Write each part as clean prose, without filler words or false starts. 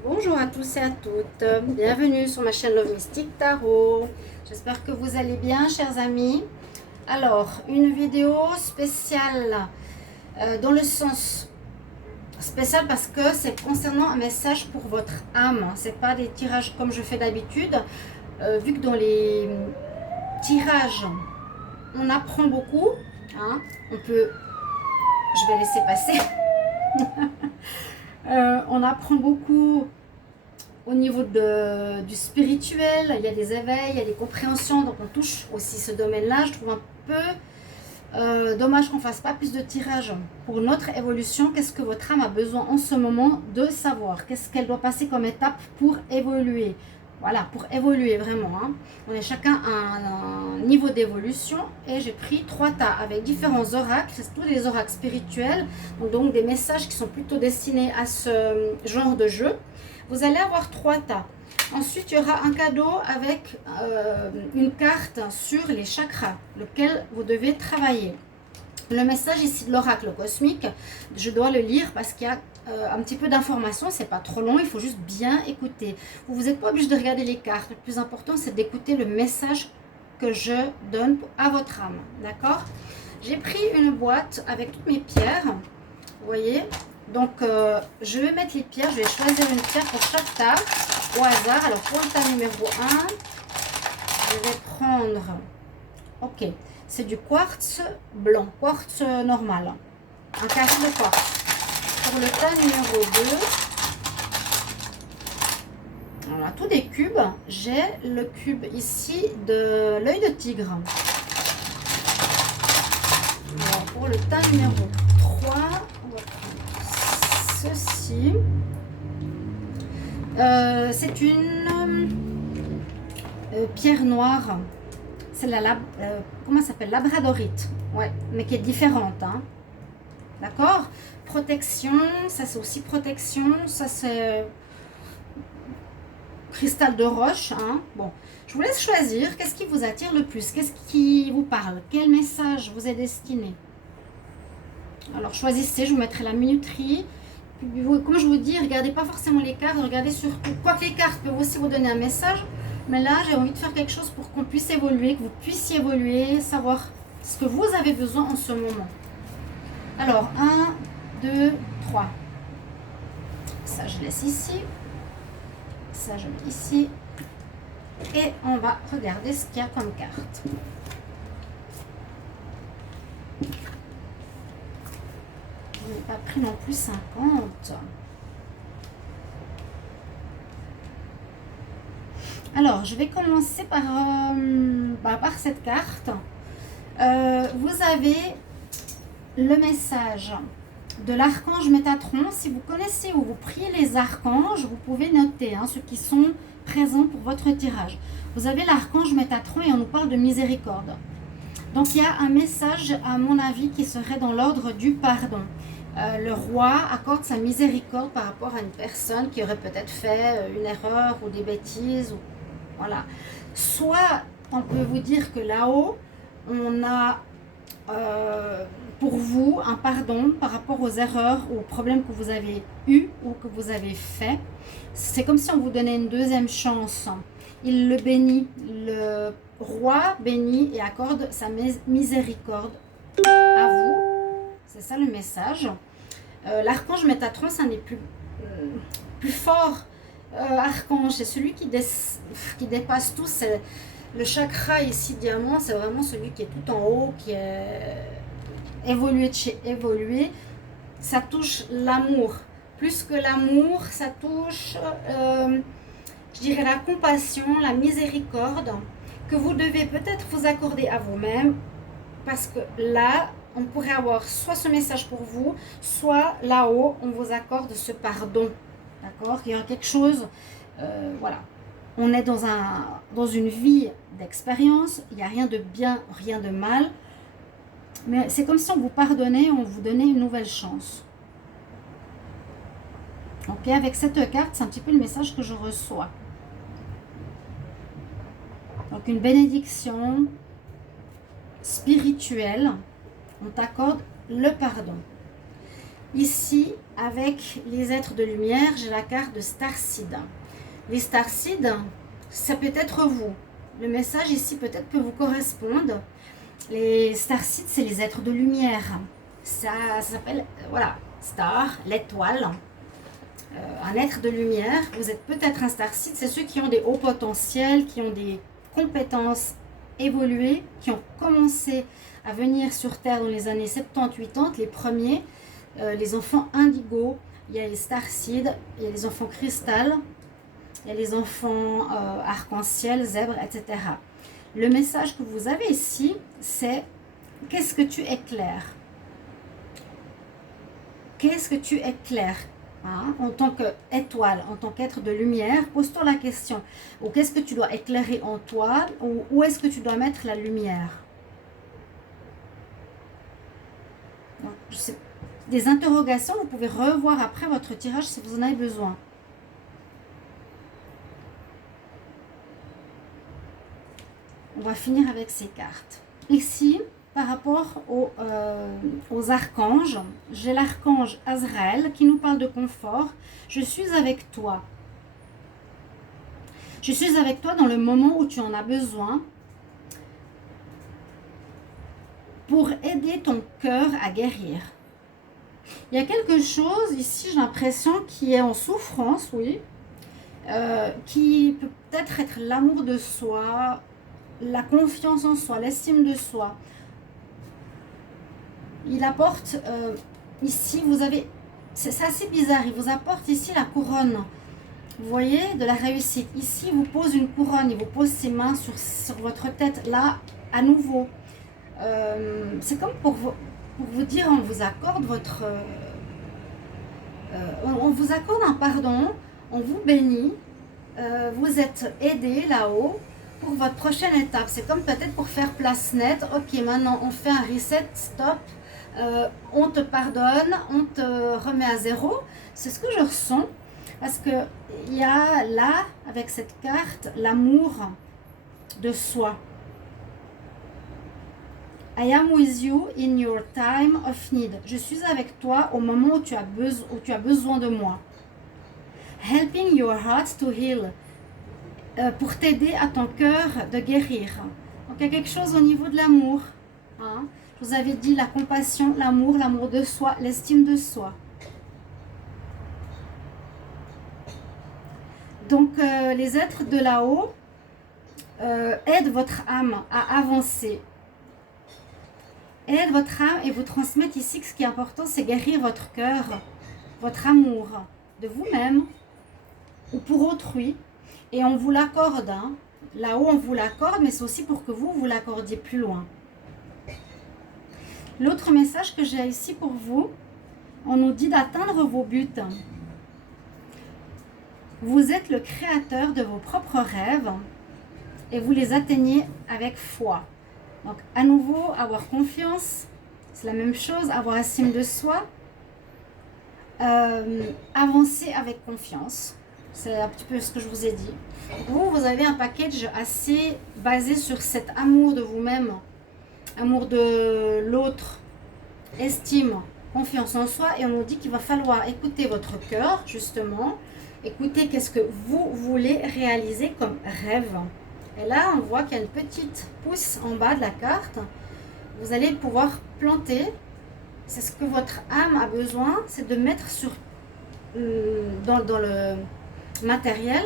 Bonjour à tous et à toutes, bienvenue sur ma chaîne Love Mystic Tarot. J'espère que vous allez bien, chers amis. Alors, une vidéo spéciale dans le sens spécial parce que c'est concernant un message pour votre âme. C'est pas des tirages comme je fais d'habitude, vu que dans les tirages on apprend beaucoup, hein, on peut, je vais laisser passer. On apprend beaucoup au niveau du spirituel, il y a des éveils, il y a des compréhensions, donc on touche aussi ce domaine-là. Je trouve un peu dommage qu'on ne fasse pas plus de tirages pour notre évolution. Qu'est-ce que votre âme a besoin en ce moment de savoir? Qu'est-ce qu'elle doit passer comme étape pour évoluer? Voilà, pour évoluer vraiment, hein. On est chacun à un niveau d'évolution et j'ai pris 3 tas avec différents oracles. C'est tous des oracles spirituels, donc des messages qui sont plutôt destinés à ce genre de jeu. Vous allez avoir 3 tas. Ensuite, il y aura un cadeau avec une carte sur les chakras, lequel vous devez travailler. Le message ici de l'oracle cosmique, je dois le lire parce qu'il y a un petit peu d'informations, c'est pas trop long, il faut juste bien écouter. Vous n'êtes pas obligé de regarder les cartes, le plus important c'est d'écouter le message que je donne à votre âme, d'accord? J'ai pris une boîte avec toutes mes pierres, vous voyez, donc je vais mettre les pierres, je vais choisir une pierre pour chaque tas au hasard. Alors pour le tas numéro 1, je vais prendre, ok, c'est du quartz blanc, quartz normal, un carré de quartz. Pour le tas numéro 2, on a tous des cubes. J'ai le cube ici de l'œil de tigre. Alors pour le tas numéro 3, on va prendre ceci. C'est une pierre noire. C'est la comment ça s'appelle, labradorite. Ouais, mais qui est différente, hein. D'accord? Protection, ça c'est aussi protection, ça c'est cristal de roche, hein. Bon, je vous laisse choisir. Qu'est-ce qui vous attire le plus? Qu'est-ce qui vous parle? Quel message vous est destiné? Alors choisissez, je vous mettrai la minuterie. Comme je vous dis, regardez pas forcément les cartes, regardez surtout. Quoique les cartes peuvent aussi vous donner un message, mais là j'ai envie de faire quelque chose pour qu'on puisse évoluer, que vous puissiez évoluer, savoir ce que vous avez besoin en ce moment. Alors, 1, 2, 3. Ça, je laisse ici. Ça, je mets ici. Et on va regarder ce qu'il y a comme carte. Je n'ai pas pris non plus 50. Alors, je vais commencer par cette carte. Vous avez le message de l'archange Métatron. Si vous connaissez ou vous priez les archanges, vous pouvez noter, hein, ceux qui sont présents pour votre tirage. Vous avez l'archange Métatron et on nous parle de miséricorde. Donc il y a un message, à mon avis, qui serait dans l'ordre du pardon. Le roi accorde sa miséricorde par rapport à une personne qui aurait peut-être fait une erreur ou des bêtises. Voilà. Soit on peut vous dire que là-haut, on a pour vous un pardon par rapport aux erreurs ou aux problèmes que vous avez eus ou que vous avez fait. C'est comme si on vous donnait une deuxième chance. Il le bénit, le roi bénit et accorde sa miséricorde à vous. C'est ça le message. L'archange Métatron, c'est un des plus forts archanges. C'est celui qui dépasse tout. C'est le chakra ici, diamant, c'est vraiment celui qui est tout en haut, qui est évolué de chez évolué. Ça touche l'amour. Plus que l'amour, ça touche, je dirais, la compassion, la miséricorde, que vous devez peut-être vous accorder à vous-même, parce que là, on pourrait avoir soit ce message pour vous, soit là-haut, on vous accorde ce pardon. D'accord? Il y a quelque chose, voilà. On est dans une vie d'expérience, il n'y a rien de bien, rien de mal, mais c'est comme si on vous pardonnait, on vous donnait une nouvelle chance. Ok, avec cette carte, c'est un petit peu le message que je reçois. Donc une bénédiction spirituelle, on t'accorde le pardon. Ici, avec les êtres de lumière, j'ai la carte de Starseed. Les Starseed, ça peut être vous. Le message ici peut-être peut vous correspondre. Les Starseed, c'est les êtres de lumière. Ça s'appelle, voilà, Star, l'étoile. Un être de lumière. Vous êtes peut-être un Starseed, c'est ceux qui ont des hauts potentiels, qui ont des compétences évoluées, qui ont commencé à venir sur Terre dans les années 70-80, les premiers, les enfants indigo, il y a les Starseed, il y a les enfants cristal, il y a les enfants arc-en-ciel, zèbre, etc. Le message que vous avez ici, c'est qu'est-ce que tu éclaires? Qu'est-ce que tu éclaires? Hein, en tant qu'étoile, en tant qu'être de lumière, pose-toi la question, ou qu'est-ce que tu dois éclairer en toi, ou où est-ce que tu dois mettre la lumière? Donc, des interrogations, vous pouvez revoir après votre tirage si vous en avez besoin. On va finir avec ces cartes. Ici, par rapport aux archanges, j'ai l'archange Azraël qui nous parle de confort. Je suis avec toi. Je suis avec toi dans le moment où tu en as besoin pour aider ton cœur à guérir. Il y a quelque chose ici, j'ai l'impression, qui est en souffrance, oui, qui peut peut-être être l'amour de soi, la confiance en soi, l'estime de soi. Il apporte, ici, vous avez, c'est assez bizarre, il vous apporte ici la couronne, vous voyez, de la réussite. Ici, il vous pose une couronne, il vous pose ses mains sur votre tête, là, à nouveau. C'est comme pour vous dire, on vous accorde votre... on vous accorde un pardon, on vous bénit, vous êtes aidé là-haut pour votre prochaine étape. C'est comme peut-être pour faire place nette, ok, maintenant on fait un reset, stop, on te pardonne, on te remet à zéro. C'est ce que je ressens, parce qu'il y a là, avec cette carte, l'amour de soi. I am with you in your time of need. Je suis avec toi au moment où tu as besoin de moi. Helping your heart to heal. Pour t'aider à ton cœur de guérir. Donc il y a quelque chose au niveau de l'amour. Hein? Je vous avais dit la compassion, l'amour de soi, l'estime de soi. Donc les êtres de là-haut aident votre âme à avancer. Aident votre âme et vous transmettent ici que ce qui est important, c'est guérir votre cœur, votre amour de vous-même ou pour autrui. Et on vous l'accorde, hein. Là-haut on vous l'accorde, mais c'est aussi pour que vous l'accordiez plus loin. L'autre message que j'ai ici pour vous, on nous dit d'atteindre vos buts. Vous êtes le créateur de vos propres rêves et vous les atteignez avec foi. Donc à nouveau, avoir confiance, c'est la même chose, avoir estime de soi, avancer avec confiance. C'est un petit peu ce que je vous ai dit. Vous avez un package assez basé sur cet amour de vous-même, amour de l'autre, estime, confiance en soi. Et on nous dit qu'il va falloir écouter votre cœur, justement. Écoutez qu'est-ce que vous voulez réaliser comme rêve. Et là, on voit qu'il y a une petite pousse en bas de la carte. Vous allez pouvoir planter. C'est ce que votre âme a besoin, c'est de mettre dans le matériel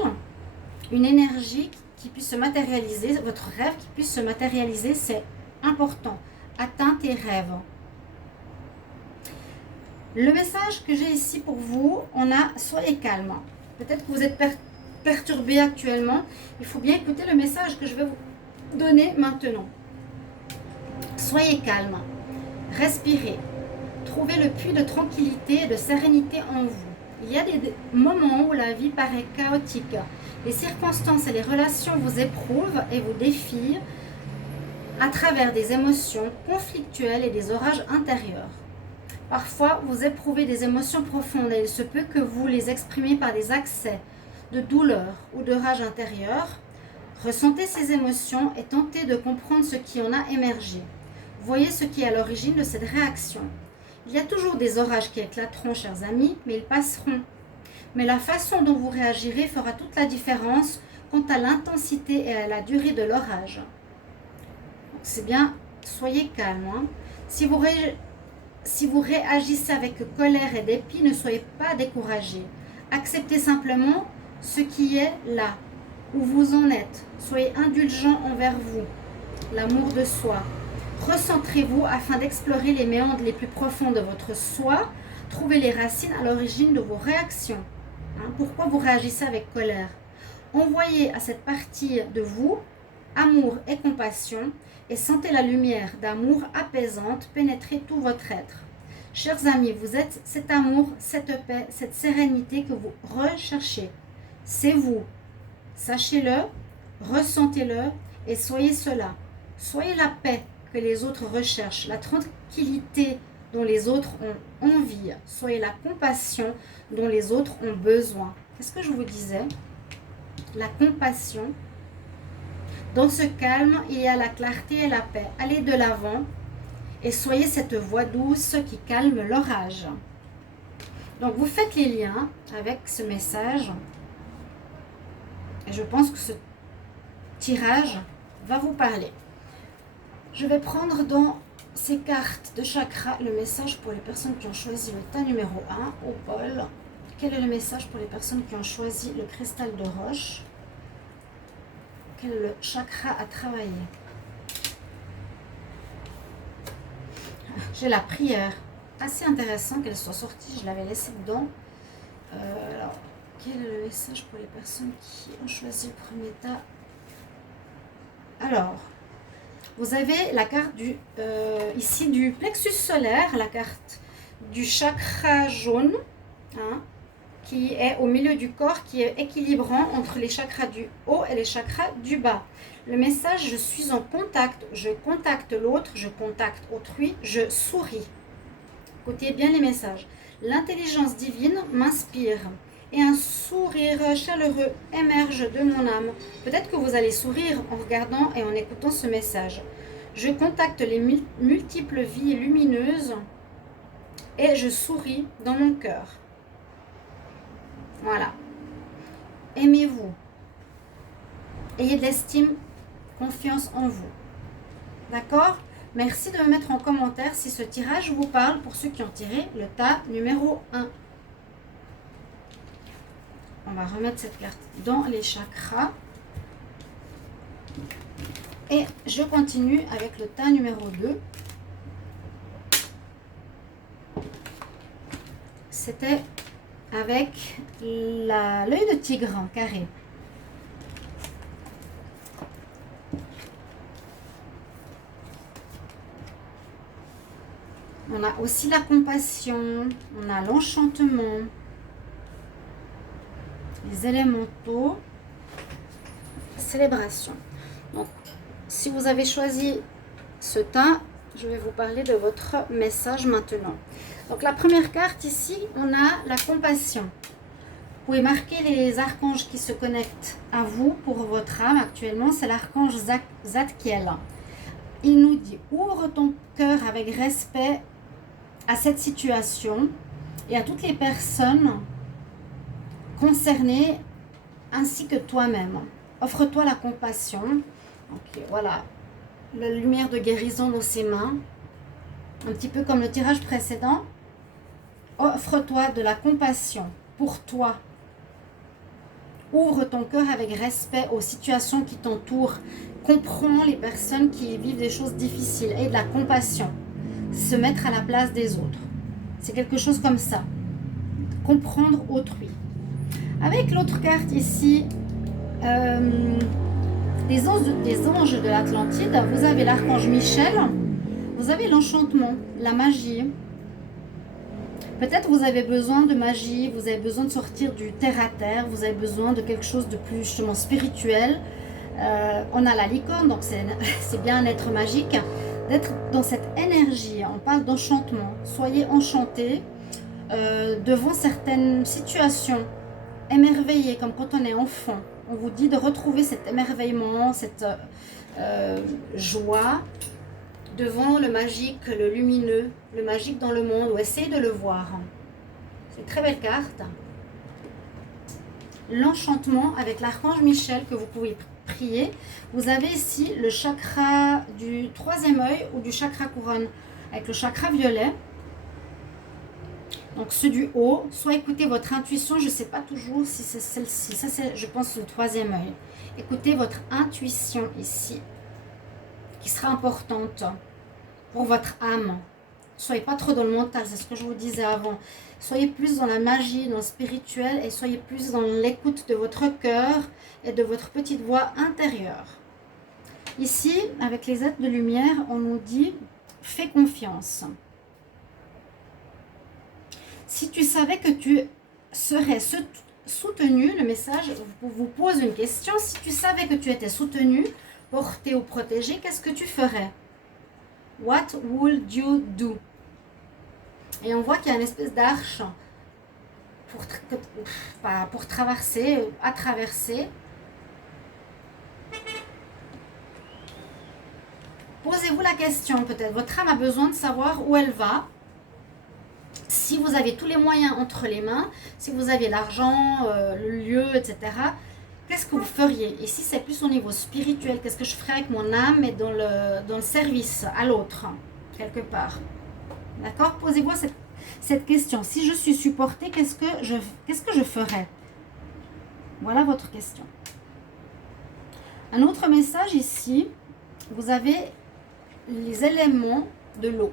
une énergie qui puisse se matérialiser, votre rêve qui puisse se matérialiser, c'est important. Atteins tes rêves. Le message que j'ai ici pour vous, on a soyez calme. Peut-être que vous êtes perturbé actuellement. Il faut bien écouter le message que je vais vous donner maintenant. Soyez calme. Respirez. Trouvez le puits de tranquillité et de sérénité en vous. Il y a des moments où la vie paraît chaotique. Les circonstances et les relations vous éprouvent et vous défient à travers des émotions conflictuelles et des orages intérieurs. Parfois, vous éprouvez des émotions profondes et il se peut que vous les exprimiez par des accès de douleur ou de rage intérieure. Ressentez ces émotions et tentez de comprendre ce qui en a émergé. Voyez ce qui est à l'origine de cette réaction. Il y a toujours des orages qui éclateront, chers amis, mais ils passeront. Mais la façon dont vous réagirez fera toute la différence quant à l'intensité et à la durée de l'orage. C'est bien, soyez calme. Hein. Si vous réagissez avec colère et dépit, ne soyez pas découragés. Acceptez simplement ce qui est là, où vous en êtes. Soyez indulgents envers vous, l'amour de soi. Recentrez-vous afin d'explorer les méandres les plus profonds de votre soi. Trouvez les racines à l'origine de vos réactions. Hein, pourquoi vous réagissez avec colère? Envoyez à cette partie de vous amour et compassion et sentez la lumière d'amour apaisante pénétrer tout votre être. Chers amis, vous êtes cet amour, cette paix, cette sérénité que vous recherchez. C'est vous. Sachez-le, ressentez-le et soyez cela. Soyez la paix que les autres recherchent, la tranquillité dont les autres ont envie. Soyez la compassion dont les autres ont besoin. Qu'est-ce que je vous disais? La compassion. Dans ce calme, il y a la clarté et la paix. Allez de l'avant et soyez cette voix douce qui calme l'orage. Donc vous faites les liens avec ce message. Et je pense que ce tirage va vous parler. Je vais prendre dans ces cartes de chakra le message pour les personnes qui ont choisi le tas numéro 1 au bol. Quel est le message pour les personnes qui ont choisi le cristal de roche? Quel est le chakra à travailler? J'ai la prière. Assez intéressant qu'elle soit sortie. Je l'avais laissée dedans. Alors, quel est le message pour les personnes qui ont choisi le premier tas? Alors, vous avez la carte ici du plexus solaire, la carte du chakra jaune, hein, qui est au milieu du corps, qui est équilibrant entre les chakras du haut et les chakras du bas. Le message, je suis en contact, je contacte l'autre, je contacte autrui, je souris. Écoutez bien les messages. L'intelligence divine m'inspire et un sourire chaleureux émerge de mon âme. Peut-être que vous allez sourire en regardant et en écoutant ce message. Je contacte les multiples vies lumineuses et je souris dans mon cœur. Voilà. Aimez-vous. Ayez de l'estime, confiance en vous. D'accord? Merci de me mettre en commentaire si ce tirage vous parle pour ceux qui ont tiré le tas numéro 1. On va remettre cette carte dans les chakras. Et je continue avec le tas numéro 2. C'était avec l'œil de tigre carré. On a aussi la compassion, on a l'enchantement, les élémentaux, célébration. Donc, si vous avez choisi ce tas, je vais vous parler de votre message maintenant. Donc, la première carte ici, on a la compassion. Vous pouvez marquer les archanges qui se connectent à vous pour votre âme actuellement. C'est l'archange Zadkiel. Il nous dit, ouvre ton cœur avec respect à cette situation et à toutes les personnes concernées ainsi que toi-même. Offre-toi la compassion. Donc, voilà, la lumière de guérison dans ses mains. Un petit peu comme le tirage précédent. Offre-toi de la compassion pour toi. Ouvre ton cœur avec respect aux situations qui t'entourent. Comprends les personnes qui vivent des choses difficiles. Et de la compassion. Se mettre à la place des autres. C'est quelque chose comme ça. Comprendre autrui. Avec l'autre carte ici, des anges de l'Atlantide, vous avez l'archange Michel, vous avez l'enchantement, la magie. Peut-être vous avez besoin de magie, vous avez besoin de sortir du terre-à-terre, vous avez besoin de quelque chose de plus justement spirituel. On a la licorne, donc c'est bien un être magique. D'être dans cette énergie, on parle d'enchantement. Soyez enchantés devant certaines situations, émerveillés comme quand on est enfant. On vous dit de retrouver cet émerveillement, cette joie devant le magique, le lumineux, le magique dans le monde, ou essayez de le voir. C'est une très belle carte. L'enchantement avec l'archange Michel que vous pouvez prier. Vous avez ici le chakra du troisième œil ou du chakra couronne avec le chakra violet. Donc ceux du haut, soit écoutez votre intuition, je ne sais pas toujours si c'est celle-ci, ça c'est je pense le troisième œil. Écoutez votre intuition ici, qui sera importante pour votre âme. Soyez pas trop dans le mental, c'est ce que je vous disais avant. Soyez plus dans la magie, dans le spirituel et soyez plus dans l'écoute de votre cœur et de votre petite voix intérieure. Ici, avec les êtres de lumière, on nous dit « fais confiance ». Si tu savais que tu serais soutenu, le message vous pose une question. Si tu savais que tu étais soutenu, porté ou protégé, qu'est-ce que tu ferais? What would you do? Et on voit qu'il y a une espèce d'arche pour traverser, à traverser. Posez-vous la question peut-être. Votre âme a besoin de savoir où elle va. Si vous avez tous les moyens entre les mains, si vous aviez l'argent, le lieu, etc., qu'est-ce que vous feriez? Ici, c'est plus au niveau spirituel. Qu'est-ce que je ferais avec mon âme et dans le service à l'autre, quelque part? D'accord? Posez-vous cette question. Si je suis supportée, qu'est-ce que je ferais? Voilà votre question. Un autre message ici, vous avez les éléments de l'eau.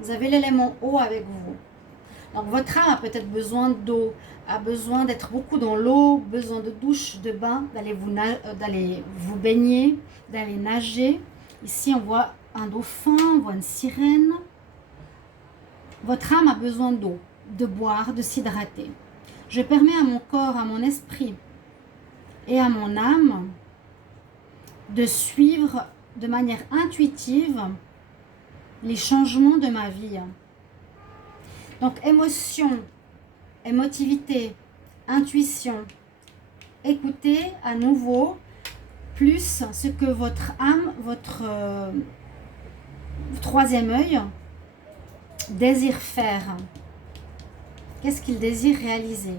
Vous avez l'élément eau avec vous. Donc votre âme a peut-être besoin d'eau, a besoin d'être beaucoup dans l'eau, besoin de douche, de bain, d'aller vous baigner, d'aller nager. Ici on voit un dauphin, on voit une sirène. Votre âme a besoin d'eau, de boire, de s'hydrater. Je permets à mon corps, à mon esprit et à mon âme de suivre de manière intuitive les changements de ma vie. Donc émotion, émotivité, intuition. Écoutez à nouveau plus ce que votre âme, votre troisième œil désire faire. Qu'est-ce qu'il désire réaliser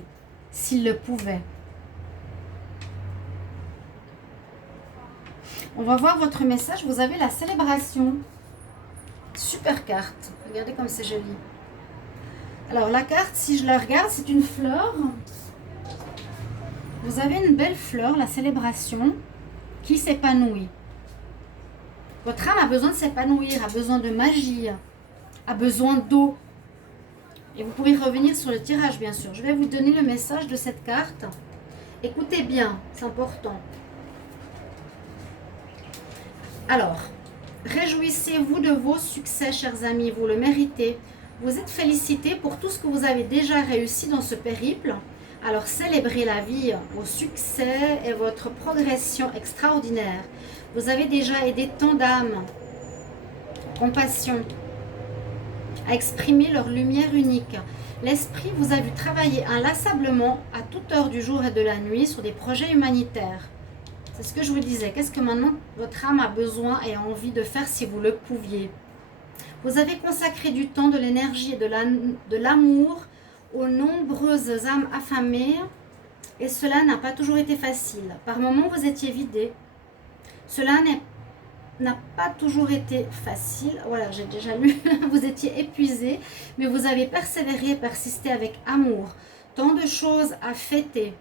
s'il le pouvait? On va voir votre message. Vous avez la célébration. Super carte. Regardez comme c'est joli. Alors la carte, si je la regarde, c'est une fleur. Vous avez une belle fleur, la célébration, qui s'épanouit. Votre âme a besoin de s'épanouir, a besoin de magie, a besoin d'eau. Et vous pouvez revenir sur le tirage, bien sûr. Je vais vous donner le message de cette carte. Écoutez bien, c'est important. Alors, réjouissez-vous de vos succès, chers amis, vous le méritez. Vous êtes félicités pour tout ce que vous avez déjà réussi dans ce périple. Alors célébrez la vie, vos succès et votre progression extraordinaire. Vous avez déjà aidé tant d'âmes, compassion, à exprimer leur lumière unique. L'esprit vous a vu travailler inlassablement à toute heure du jour et de la nuit sur des projets humanitaires. C'est ce que je vous disais. Qu'est-ce que maintenant votre âme a besoin et a envie de faire si vous le pouviez? Vous avez consacré du temps, de l'énergie et de l'amour aux nombreuses âmes affamées et cela n'a pas toujours été facile. Par moments, vous étiez vidé. Cela n'a pas toujours été facile. Voilà, j'ai déjà lu. Vous étiez épuisé, mais vous avez persévéré et persisté avec amour. Tant de choses à fêter.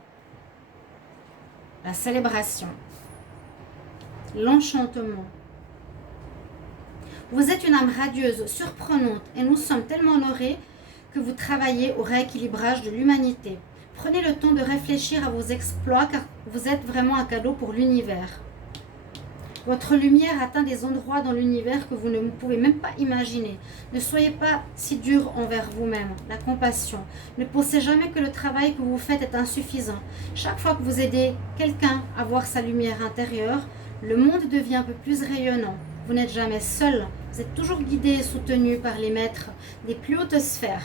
La célébration. L'enchantement. Vous êtes une âme radieuse, surprenante et nous sommes tellement honorés que vous travaillez au rééquilibrage de l'humanité. Prenez le temps de réfléchir à vos exploits car vous êtes vraiment un cadeau pour l'univers. Votre lumière atteint des endroits dans l'univers que vous ne pouvez même pas imaginer. Ne soyez pas si dur envers vous-même. La compassion. Ne pensez jamais que le travail que vous faites est insuffisant. Chaque fois que vous aidez quelqu'un à voir sa lumière intérieure, le monde devient un peu plus rayonnant. Vous n'êtes jamais seul. Vous êtes toujours guidé et soutenu par les maîtres des plus hautes sphères.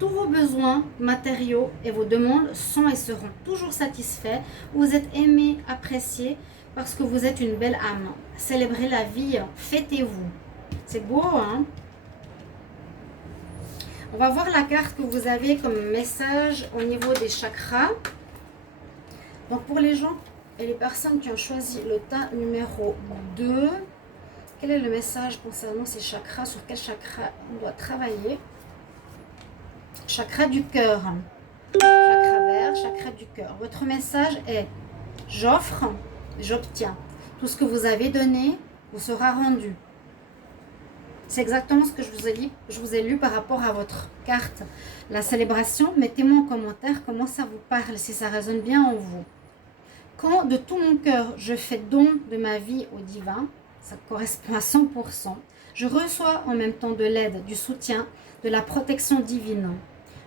Tous vos besoins matériaux et vos demandes sont et seront toujours satisfaits. Vous êtes aimé, apprécié parce que vous êtes une belle âme. Célébrez la vie, fêtez-vous. C'est beau, hein? On va voir la carte que vous avez comme message au niveau des chakras. Donc pour les gens et les personnes qui ont choisi le tas numéro 2, quel est le message concernant ces chakras? Sur quel chakra on doit travailler? Chakra du cœur. Chakra vert, chakra du cœur. Votre message est: j'offre, j'obtiens. Tout ce que vous avez donné vous sera rendu. C'est exactement ce que je vous ai lu par rapport à votre carte. La célébration, mettez-moi en commentaire comment ça vous parle, si ça résonne bien en vous. Quand de tout mon cœur, je fais don de ma vie au divin, ça correspond à 100%, je reçois en même temps de l'aide, du soutien, de la protection divine.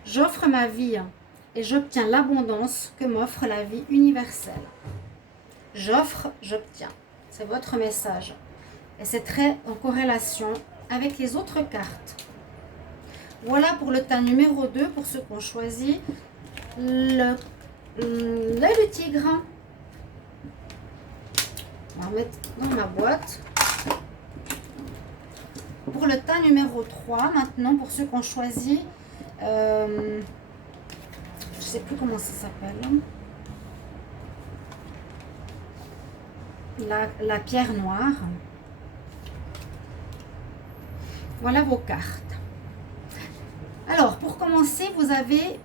J'offre ma vie et j'obtiens l'abondance que m'offre la vie universelle. J'offre, j'obtiens. C'est votre message. Et c'est très en corrélation avec les autres cartes. Voilà pour le tas numéro 2, pour ceux qui ont choisi l'œil de tigre. On va remettre dans ma boîte. Pour le tas numéro 3, maintenant, pour ceux qui ont choisi, je ne sais plus comment ça s'appelle, la pierre noire. Voilà vos cartes. Alors, pour commencer, vous avez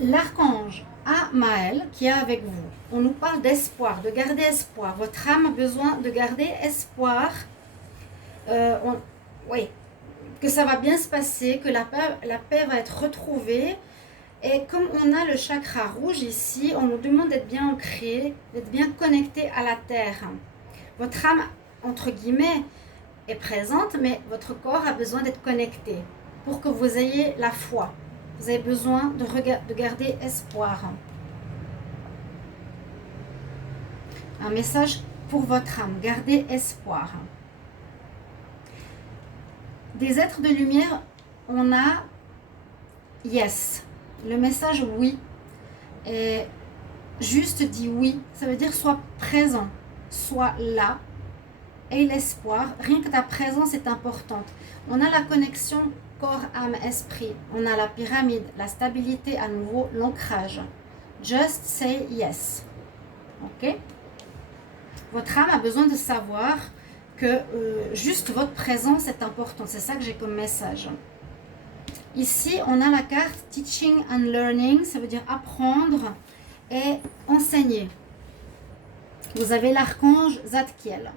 l'archange Amaël qui est avec vous. On nous parle d'espoir, de garder espoir. Votre âme a besoin de garder espoir. Oui, que ça va bien se passer, que la paix va être retrouvée. Et comme on a le chakra rouge ici, on nous demande d'être bien ancré, d'être bien connecté à la terre. Votre âme, entre guillemets, est présente, mais votre corps a besoin d'être connecté pour que vous ayez la foi. Vous avez besoin de garder espoir. Un message pour votre âme, gardez espoir. Des êtres de lumière, on a yes. Le message oui. Et juste dit oui. Ça veut dire sois présent, sois là. Et l'espoir, rien que ta présence est importante. On a la connexion corps, âme, esprit. On a la pyramide, la stabilité à nouveau, l'ancrage. Just say yes. Ok? Votre âme a besoin de savoir que juste votre présence est importante. C'est ça que j'ai comme message. Ici, on a la carte Teaching and Learning. Ça veut dire apprendre et enseigner. Vous avez l'archange Zadkiel.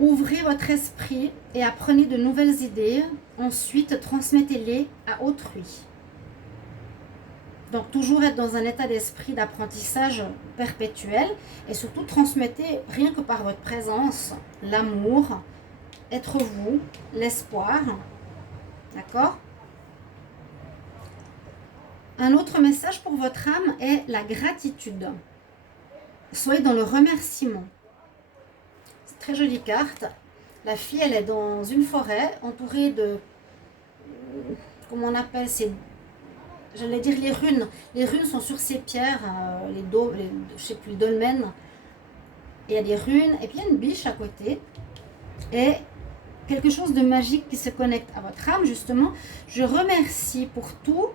Ouvrez votre esprit et apprenez de nouvelles idées. Ensuite, transmettez-les à autrui. Donc, toujours être dans un état d'esprit d'apprentissage perpétuel. Et surtout, transmettez, rien que par votre présence, l'amour, être vous, l'espoir. D'accord? Un autre message pour votre âme est la gratitude. Soyez dans le remerciement. Très jolie carte. La fille, elle est dans une forêt entourée de, comment on appelle, j'allais dire les runes. Les runes sont sur ces pierres, je sais plus, les dolmens. Il y a des runes et puis il y a une biche à côté et quelque chose de magique qui se connecte à votre âme. Justement, je remercie pour tout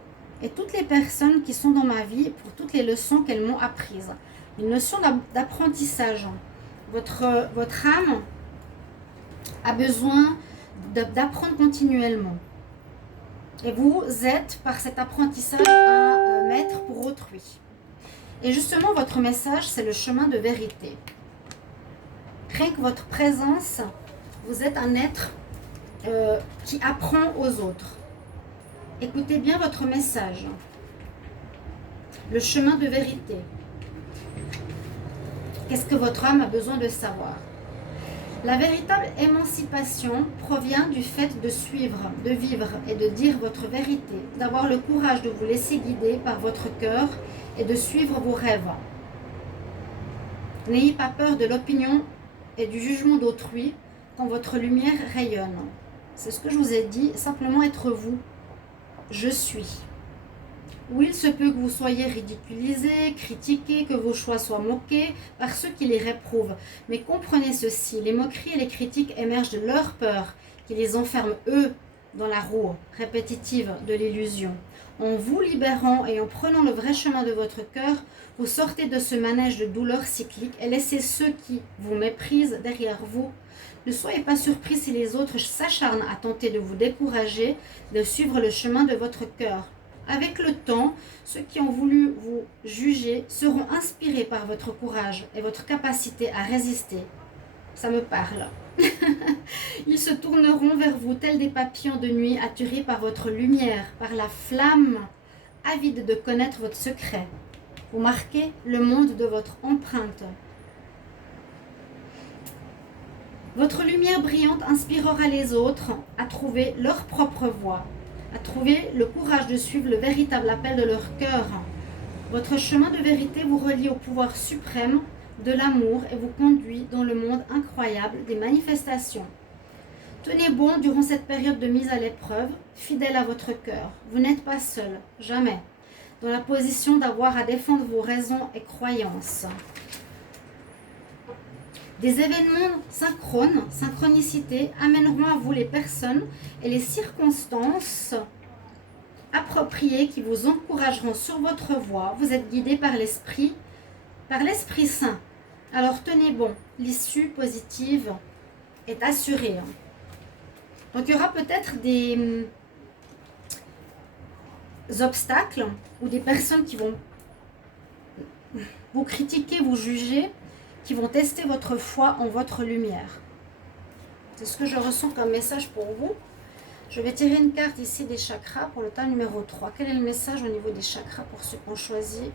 et toutes les personnes qui sont dans ma vie, pour toutes les leçons qu'elles m'ont apprises. Une notion d'apprentissage. Votre âme a besoin d'apprendre continuellement. Et vous êtes, par cet apprentissage, un maître pour autrui. Et justement, votre message, c'est le chemin de vérité. Rien que votre présence, vous êtes un être qui apprend aux autres. Écoutez bien votre message. Le chemin de vérité. Qu'est-ce que votre âme a besoin de savoir? La véritable émancipation provient du fait de suivre, de vivre et de dire votre vérité, d'avoir le courage de vous laisser guider par votre cœur et de suivre vos rêves. N'ayez pas peur de l'opinion et du jugement d'autrui quand votre lumière rayonne. C'est ce que je vous ai dit, simplement être vous. Je suis. Ou il se peut que vous soyez ridiculisé, critiqué, que vos choix soient moqués par ceux qui les réprouvent. Mais comprenez ceci, les moqueries et les critiques émergent de leur peur, qui les enferment eux dans la roue répétitive de l'illusion. En vous libérant et en prenant le vrai chemin de votre cœur, vous sortez de ce manège de douleurs cycliques et laissez ceux qui vous méprisent derrière vous. Ne soyez pas surpris si les autres s'acharnent à tenter de vous décourager de suivre le chemin de votre cœur. Avec le temps, ceux qui ont voulu vous juger seront inspirés par votre courage et votre capacité à résister. Ça me parle. Ils se tourneront vers vous tels des papillons de nuit attirés par votre lumière, par la flamme, avides de connaître votre secret. Vous marquez le monde de votre empreinte. Votre lumière brillante inspirera les autres à trouver leur propre voie, à trouver le courage de suivre le véritable appel de leur cœur. Votre chemin de vérité vous relie au pouvoir suprême de l'amour et vous conduit dans le monde incroyable des manifestations. Tenez bon durant cette période de mise à l'épreuve, fidèle à votre cœur. Vous n'êtes pas seul, jamais, dans la position d'avoir à défendre vos raisons et croyances. Des événements synchrones, synchronicité, amèneront à vous les personnes et les circonstances appropriées qui vous encourageront sur votre voie. Vous êtes guidé par l'Esprit Saint. Alors tenez bon, l'issue positive est assurée. Donc il y aura peut-être des obstacles ou des personnes qui vont vous critiquer, vous juger, qui vont tester votre foi en votre lumière. C'est ce que je ressens comme message pour vous. Je vais tirer une carte ici des chakras pour le tas numéro 3. Quel est le message au niveau des chakras pour ceux qui ont choisi?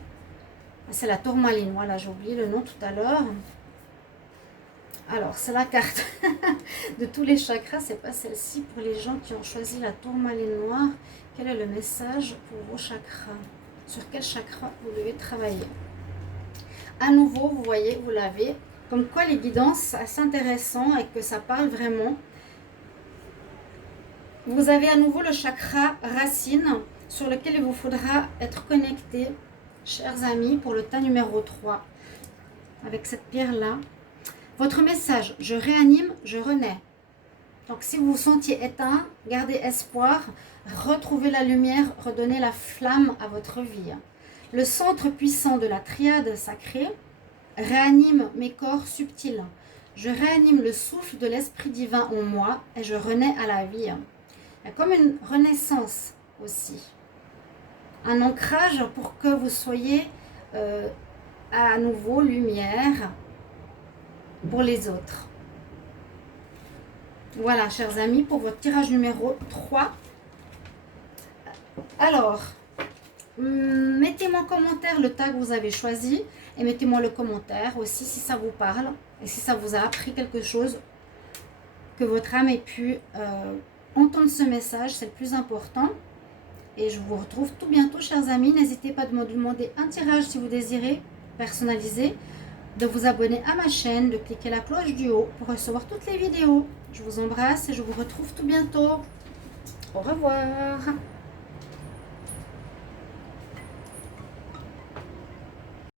C'est la tourmaline. Voilà, j'ai oublié le nom tout à l'heure. Alors, c'est la carte de tous les chakras. C'est pas celle-ci. Pour les gens qui ont choisi la tourmaline noire, quel est le message pour vos chakras? Sur quel chakra vous devez travailler? À nouveau, vous voyez, vous l'avez. Comme quoi les guidances, c'est assez intéressant et que ça parle vraiment. Vous avez à nouveau le chakra racine sur lequel il vous faudra être connecté, chers amis, pour le tas numéro 3. Avec cette pierre-là. Votre message, je réanime, je renais. Donc si vous vous sentiez éteint, gardez espoir, retrouvez la lumière, redonnez la flamme à votre vie. Le centre puissant de la triade sacrée réanime mes corps subtils. Je réanime le souffle de l'Esprit divin en moi et je renais à la vie. Il y a comme une renaissance aussi. Un ancrage pour que vous soyez à nouveau lumière pour les autres. Voilà, chers amis, pour votre tirage numéro 3. Alors, mettez-moi en commentaire le tas que vous avez choisi et mettez-moi le commentaire aussi si ça vous parle et si ça vous a appris quelque chose, que votre âme ait pu entendre ce message, c'est le plus important. Et je vous retrouve tout bientôt, chers amis. N'hésitez pas à me demander un tirage si vous désirez, personnalisé, de vous abonner à ma chaîne, de cliquer la cloche du haut pour recevoir toutes les vidéos. Je vous embrasse et je vous retrouve tout bientôt. Au revoir.